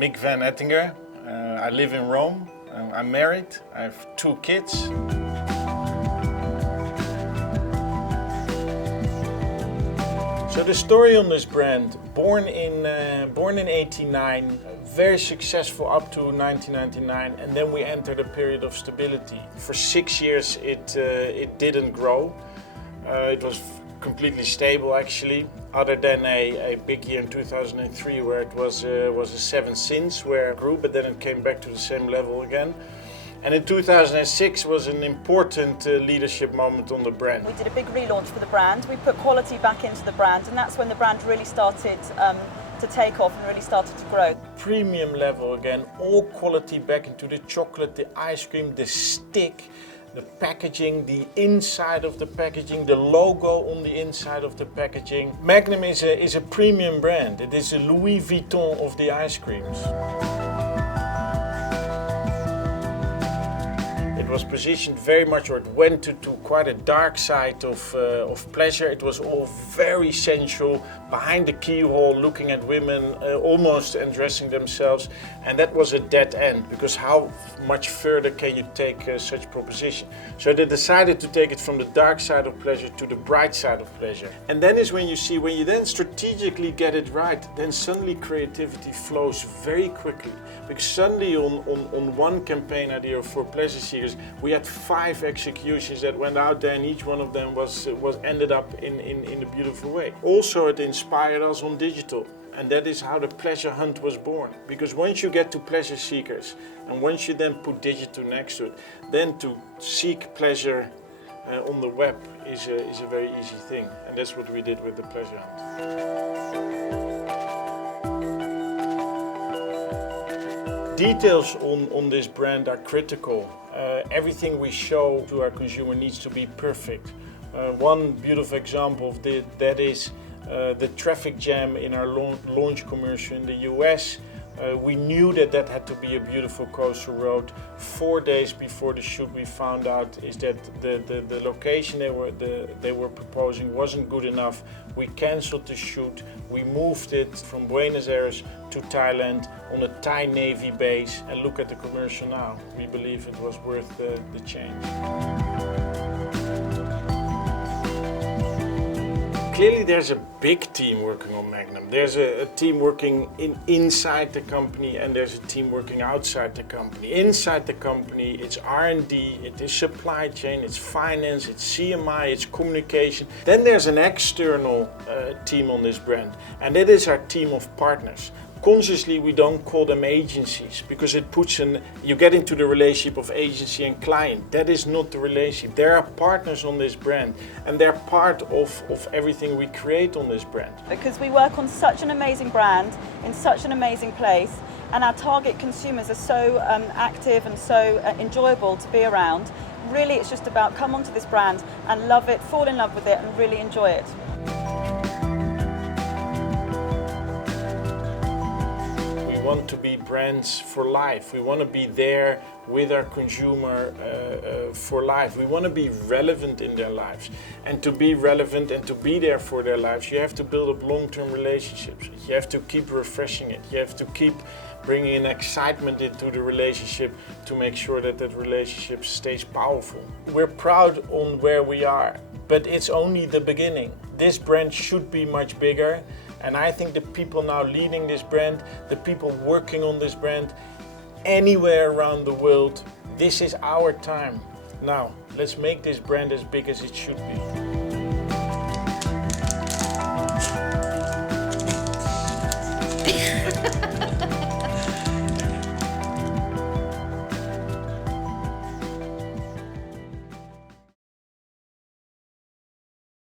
Mick van Ettinger. I live in Rome. I'm married. I have 2 kids. So the story on this brand, born in '89, very successful up to 1999, and then we entered a period of stability. For 6 years it didn't grow. It was completely stable actually, other than a big year in 2003 where it was a 7 sins where it grew, but then it came back to the same level again. And in 2006 was an important leadership moment on the brand. We did a big relaunch for the brand. We put quality back into the brand, and that's when the brand really started to take off and really started to grow. Premium level again, all quality back into the chocolate, the ice cream, the stick, the packaging, the inside of the packaging, the logo on the inside of the packaging. Magnum is a premium brand. It is a Louis Vuitton of the ice creams. It was positioned very much, or it went to quite a dark side of pleasure. It was all very sensual, behind the keyhole, looking at women, almost undressing themselves. And that was a dead end, because how much further can you take such proposition? So they decided to take it from the dark side of pleasure to the bright side of pleasure. And then is when you then strategically get it right, then suddenly creativity flows very quickly. Because suddenly on one campaign idea for pleasure seekers, we had 5 executions that went out there, and each one of them was ended up in a beautiful way. Also, it inspired us on digital, and that is how the pleasure hunt was born. Because once you get to pleasure seekers, and once you then put digital next to it, then to seek pleasure on the web is a very easy thing, and that's what we did with the pleasure hunt. Details on this brand are critical. Everything we show to our consumer needs to be perfect. One beautiful example of that is the traffic jam in our launch commercial in the US. We knew that had to be a beautiful coastal road. 4 days before the shoot, we found out is that the location they were proposing wasn't good enough. We cancelled the shoot. We moved it from Buenos Aires to Thailand on a Thai Navy base. And look at the commercial now. We believe it was worth the change. Clearly there's a big team working on Magnum. There's a team working inside the company, and there's a team working outside the company. Inside the company, it's R&D, it is supply chain, it's finance, it's CMI, it's communication. Then there's an external team on this brand, and that is our team of partners. Consciously, we don't call them agencies, because it puts you get into the relationship of agency and client. That is not the relationship. There are partners on this brand, and they're part of everything we create on this brand. Because we work on such an amazing brand, in such an amazing place, and our target consumers are so active and so enjoyable to be around. Really, it's just about come onto this brand and love it, fall in love with it, and really enjoy it. We want to be brands for life. We want to be there with our consumer for life. We want to be relevant in their lives. And to be relevant and to be there for their lives, you have to build up long-term relationships. You have to keep refreshing it. You have to keep bringing in excitement into the relationship to make sure that that relationship stays powerful. We're proud on where we are, but it's only the beginning. This brand should be much bigger. And I think the people now leading this brand, the people working on this brand, anywhere around the world, this is our time. Now, let's make this brand as big as it should be.